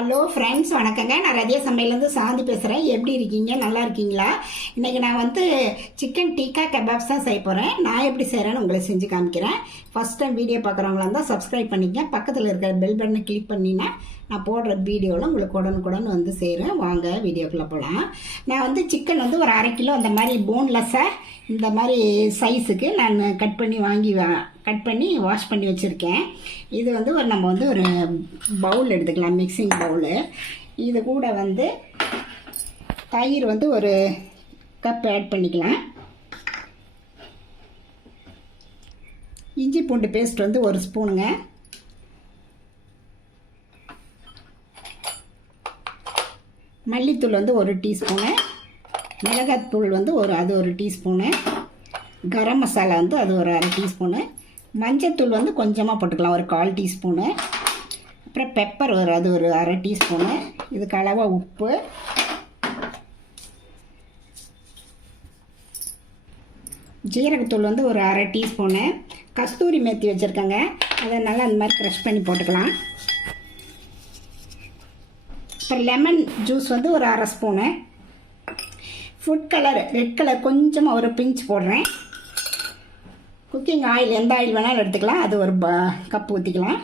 Hello friends, வணக்கங்க. நான் ரதியா சமையலேருந்து சாந்தி பேசுகிறேன். எப்படி இருக்கீங்க? நல்லா இருக்கீங்களா? இன்றைக்கி நான் சிக்கன் டிக்கா கபாப்ஸ் தான் செய்ய போகிறேன். நான் எப்படி செய்கிறேன்னு உங்களை செஞ்சு காமிக்கிறேன். ஃபஸ்ட் டைம் வீடியோ பார்க்குறவங்களா இருந்தால் சப்ஸ்கிரைப் பண்ணிக்க, பக்கத்தில் இருக்கிற பெல் பட்டனை கிளிக் பண்ணினா நான் போடுற வீடியோவில் உங்களுக்கு உடனுக்குடன் செய்கிறேன். வாங்க வீடியோக்குள்ளே போகலாம். நான் சிக்கன் ஒரு 1/2 கிலோ அந்த மாதிரி போன்லெஸ்ஸாக இந்த மாதிரி சைஸுக்கு நான் கட் பண்ணி வாஷ் பண்ணி வச்சுருக்கேன். இது நம்ம ஒரு பவுல் எடுத்துக்கலாம், மிக்சிங் பவுலு. இது கூட தயிர் ஒரு கப் ஆட் பண்ணிக்கலாம். இஞ்சி பூண்டு பேஸ்ட் 1 ஸ்பூனுங்க. மல்லித்தூள் 1 டீஸ்பூனு. மிளகாத்தூள் அது 1 டீஸ்பூனு. கரம் மசாலா அது ஒரு 1/2 டீஸ்பூனு. மஞ்சத்தூள் கொஞ்சமாக போட்டுக்கலாம், ஒரு 1/4 டீஸ்பூனு. அப்புறம் பெப்பர் அது ஒரு 1/2 டீஸ்பூனு. இதுக்கு அளவாக உப்பு, ஜீரகத்தூள் ஒரு 1/2 டீஸ்பூனு. கஸ்தூரி மேத்தி வச்சுருக்கேங்க, அதை நல்லா அந்த மாதிரி க்ரஷ் பண்ணி போட்டுக்கலாம். அப்புறம் லெமன் ஜூஸ் ஒரு 1/2 spoon. Food colour red colour கொஞ்சமாக ஒரு பிஞ்ச் போடுறேன். குக்கிங் ஆயில் எந்த ஆயில் வேணாலும் எடுத்துக்கலாம், அது ஒரு கப் ஊற்றிக்கலாம்.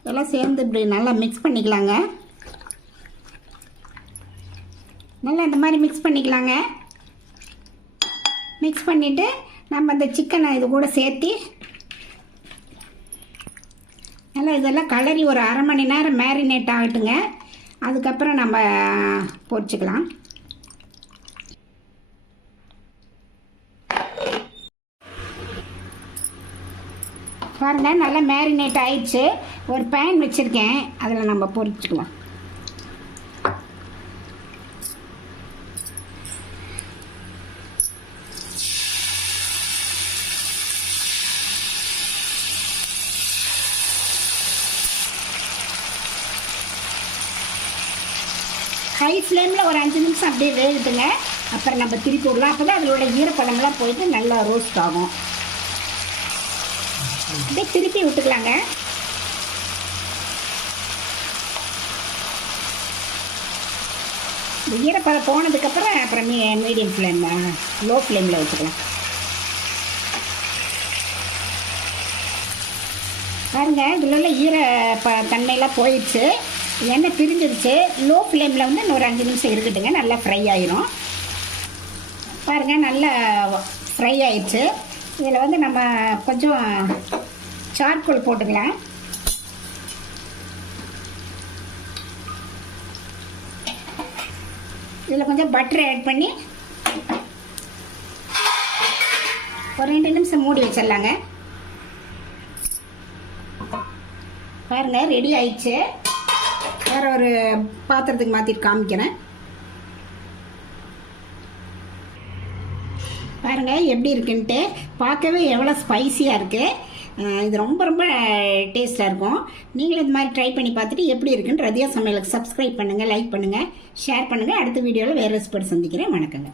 இதெல்லாம் சேர்ந்து இப்படி நல்லா மிக்ஸ் பண்ணிக்கலாங்க. நல்லா இந்த மாதிரி மிக்ஸ் பண்ணிக்கலாங்க. மிக்ஸ் பண்ணிவிட்டு நம்ம இந்த சிக்கனை இது கூட சேர்த்து நல்லா இதெல்லாம் கலரி ஒரு 1/2 மணி நேரம் மேரினேட் ஆகட்டுங்க. அதுக்கப்புறம் நம்ம பொரிச்சுக்கலாம். பாருங்கள், நல்லா மேரினேட் ஆயிடுச்சு. ஒரு பேன் வச்சுருக்கேன், அதில் நம்ம பொரிச்சுக்கலாம். ஹை ஃப்ளேமில் ஒரு 5 நிமிஷம் அப்படியே வேகுதுங்க. அப்புறம் நம்ம திருப்பி விடலாம். அப்போ தான் அதோட ஈரப்பதம்லாம் போயிட்டு நல்லா ரோஸ்ட் ஆகும். அப்படியே திருப்பி விட்டுக்கலாங்க. இந்த ஈரப்பதம் போனதுக்கப்புறம் அப்புறம் மீடியம் ஃப்ளேம் லோ ஃப்ளேமில் வச்சுக்கலாம். பாருங்கள், இதில் தன்மையெல்லாம் போயிடுச்சு, எண்ணெய் பிரிஞ்சிருச்சு. லோ ஃப்ளேமில் இன்னொரு 5 நிமிஷம் இருக்கட்டுங்க, நல்லா ஃப்ரை ஆயிரும். பாருங்கள், நல்லா ஃப்ரை ஆயிடுச்சு. இதில் நம்ம கொஞ்சம் சார்கோல் போட்டுக்கலாம். இதில் கொஞ்சம் பட்டர் ஆட் பண்ணி ஒரு 2 நிமிஷம் மூடி வச்சிடலாங்க. பாருங்கள், ரெடி ஆயிடுச்சு. வேறு ஒரு பாத்திரத்துக்கு மாற்றிட்டு காமிக்கிறேன். பாருங்கள் எப்படி இருக்குன்ட்டு. பார்க்கவே எவ்வளோ ஸ்பைஸியாக இருக்குது. இது ரொம்ப ரொம்ப டேஸ்ட்டாக இருக்கும். நீங்களும் இது மாதிரி ட்ரை பண்ணி பார்த்துட்டு எப்படி இருக்குன்னு ரதியா சமையலுக்கு சப்ஸ்கிரைப் பண்ணுங்கள், லைக் பண்ணுங்கள், ஷேர் பண்ணுங்கள். அடுத்த வீடியோவில் வேறு ரெசிபி சந்திக்கிறேன். வணக்கங்க.